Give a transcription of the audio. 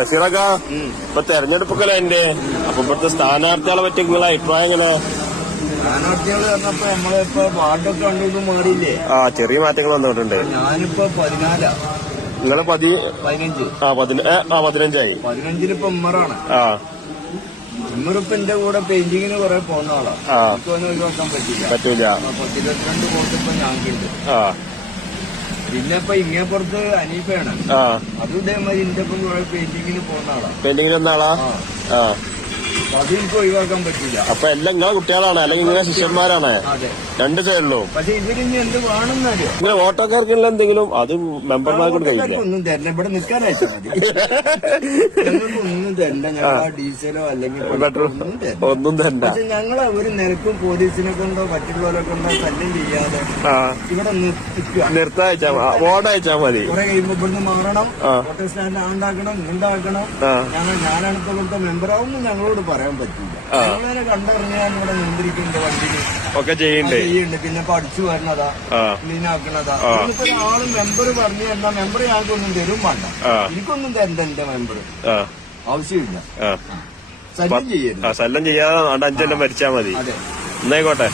ബഷീറക്ക ഇപ്പൊ തെരഞ്ഞെടുപ്പൊക്കെ എന്റെ അപ്പൊ ഇവിടുത്തെ സ്ഥാനാർത്ഥികളെ പറ്റി നിങ്ങളെ അഭിപ്രായം എങ്ങനെ? സ്ഥാനാർത്ഥികൾ പറഞ്ഞപ്പോ നമ്മളിപ്പോ വാർഡൊക്കെ കണ്ടു മാറിയില്ലേ? ആ ചെറിയ മാറ്റങ്ങൾ വന്നിട്ടുണ്ട്. ഞാനിപ്പോ പതിനാലാ. നിങ്ങളെ പതി പതിനഞ്ച്. ആ പതിന പതിനഞ്ചിന് ആ പതിനഞ്ചായി. പതിനഞ്ചിലിപ്പോ ഉമ്മറാണ്. ആ. ഉമ്മറിപ്പോ എന്റെ കൂടെ പെയിന്റിങ്ങിന് കുറെ പോകുന്ന ആളാ. എനിക്കൊന്നും ഒഴിവാക്കാൻ പറ്റില്ല പറ്റൂല. പത്തിരുപത്തിരണ്ട് വോട്ട് ഇപ്പൊ ഞങ്ങൾക്കുണ്ട്. ആ. പിന്നെ ഇപ്പൊ ഇങ്ങേപ്പുറത്ത് അനീഫയാണ് അതും ഇതേമാതിരി കുറെ പെയിന്റിങ്ങിന് പോകുന്ന ആളാ. പെയിന്റിങ്ങിന് വന്നാളാ ആ. ആ. അത് എനിക്ക് ഒഴിവാക്കാൻ പറ്റില്ല അപ്പൊ എല്ലാം നിങ്ങളെ കുട്ടികളാണ് അല്ലെങ്കിൽ നിങ്ങളെ ശിഷ്യന്മാരാണ്. അതെ. രണ്ട് സൈഡിലും. പക്ഷെ ഇവരിനി എന്ത് വേണമെന്നറിയോ നിങ്ങൾ വോട്ടോക്കാർക്കുള്ള എന്തെങ്കിലും അത് മെമ്പർമാർക്ക് കഴിയില്ല? ഒന്നും തരണം ഇവിടെ നിൽക്കാനായിട്ടാ മതി. ഞങ്ങൾക്ക് ഒന്നും തരണ്ട ഞങ്ങൾ ഡീസലോ അല്ലെങ്കിൽ പെട്രോൾ ഒന്നും തരണ്ട ഒന്നും തരണ്ട പക്ഷെ ഞങ്ങൾ ഒരു നിരക്കും പോലീസിനെ കൊണ്ടോ മറ്റുള്ളവരെ കൊണ്ടോ ശല്യം ചെയ്യാതെ ആ. ഇവിടെ നിർത്തിക്കുക. നിർത്താ അയച്ചാ വോട്ട് അയച്ചാ മതി. കുറെ കഴിയുമ്പോ ഇവിടുന്ന് മാറണം. ഓട്ടോ സ്റ്റാൻഡ് ആണ്ടാക്കണം ഉണ്ടാക്കണം ആ. ഞങ്ങൾ ഞാനാണ് ഇപ്പോഴത്തെ മെമ്പറാവും ഞങ്ങളോട് ഞങ്ങളോട് പറയാൻ പറ്റില്ല. ഞങ്ങളതിനെ കണ്ടറിഞ്ഞാൽ ഇവിടെ നിയന്ത്രിക്കുന്നുണ്ട് വണ്ടിയിൽ ഒക്കെ ചെയ്യണ്ടേ ചെയ്യുന്നുണ്ട്. പിന്നെ പഠിച്ചു വരണതാ ക്ലീൻ ആക്കണതാ. ഇപ്പൊ ഒരാൾ മെമ്പർ പറഞ്ഞു തന്നാ മെമ്പർ ഞങ്ങൾക്കൊന്നും തരും വേണ്ട. എനിക്കൊന്നും തരണ്ട എന്റെ മെമ്പർ ആവശ്യമില്ല. ശല്യം ചെയ്യരുത്. ശല്യം ചെയ്യാതെ അഞ്ചെല്ലാം മരിച്ചാ മതി. എന്നായിക്കോട്ടെ.